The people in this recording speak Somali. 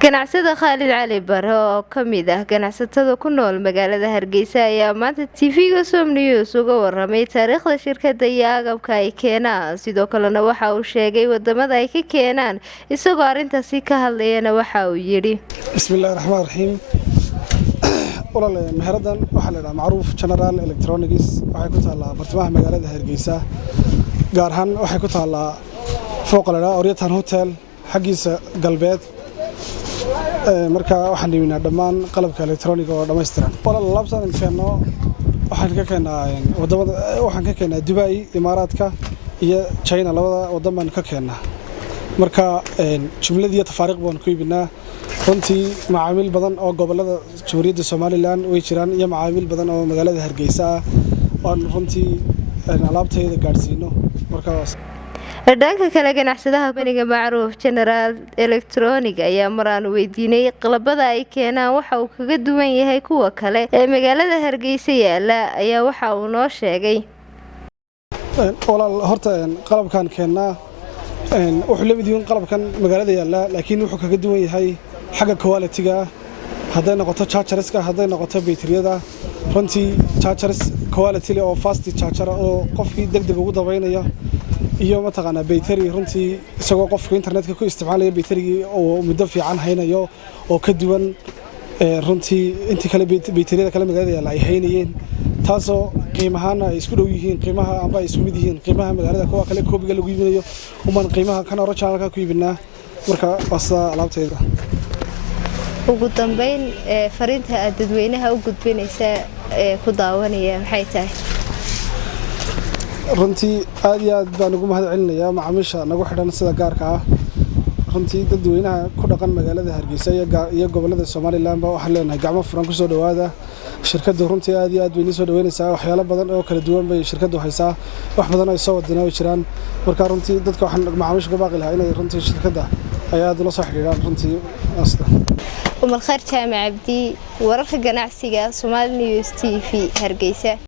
ganacsada Khalid Cali Barre oo kamid ah ganacsatada ku nool magaalada Hargeysa ayaa maanta TV-ga Som News uga waramay taariikhda shirkadda iyo agabka ay keenaan sidoo kalena waxa uu sheegay wadamada ay ka keenaan isagoo arintaasi ka hadlayana waxa uu yiri Bismillahir Rahmanir Rahiim walaal maharadan waxa la yiraahdaa Macruuf General Electronics waxay ku taalaa bartamaha magaalada Hargeysa gaar ahaan waxay ku taalaa fooq la yiraahdo Oriental Hotel xaqiisa galbeed marka waxaan dhiibnaa dhammaan qalabka elektarooniga oo dhameystiran walaal labsan keeno waxaan ka keenaa wadamada waxaan ka keenaa Dubai Imaaraadka iyo China labada wadaman ka keenaa marka jumladii tafaariiq baan ku iibinaa runtii macaamiil badan oo gobolada Jamhuuriyadda Soomaaliland way jiraan iyo macaamiil badan oo magaalada Hargeysa oo runtii alaabteeda gaarsiino markaas dhanka kale ganacsadaha kaniga Macruuf General Electronics ayaa maraan weydiinay qalabada ay keenaan waxa uu kaga duwan yahay kuwa kale ee magaalada Hargeysa yaala ayaa waxa uu noo sheegay walaal horta qalabkan keenaa wuxuu leeyahay qalabkan magaalada yaala laakiin wuxuu kaga duwan yahay xagga quality-ga haday noqoto chargerska haday noqoto bateriyada runtii chargers quality oo fast charger oo qofkii degdeg ugu dabaynayo iyo ma taqaana battery runtii isagoo qofka internetka ku isticmaalaya battery oo muddo fiican haynayo oo ka duwan runtii intii kale batteriyada kale magaalada yaala ay haynayeen taasoo qiimahaan ay isku dhow yihiin qiimaha amba ay isku mid yihiin qiimaha magaalada kuwa kale koobiga lagu iibinayo uman qiimaha kan originalka ku iibinaa marka wasa alaabteeda ugu dambeyn fariinta aad dadweynaha u gudbinaysa ku daawanaya maxay tahay runtii aad iyo aad baan ugu mahadcelinayaa macaamiisha nagu xidhan sida gaarka ah runtii dadweynaha ku dhaqan magaalada Hargeysa iyo gobolada Soomaaliland ba waxaan leenahay gacmo furan ku soo dhawaada shirkaddu runtii aad iyo aad way soo dhaweynaysaa waxyaalo badan oo kala duwan bay shirkaddu haysaa wax badan ay soo wadinaa jiraan marka runtii dadka waxaan macaamiisha ka baaqi lahaa inay runtii shirkadda ay aad ula soo xiriiraan runtii Umar Khair Jaamac Abdi wararka ganacsiga Somali News TV Hargeysa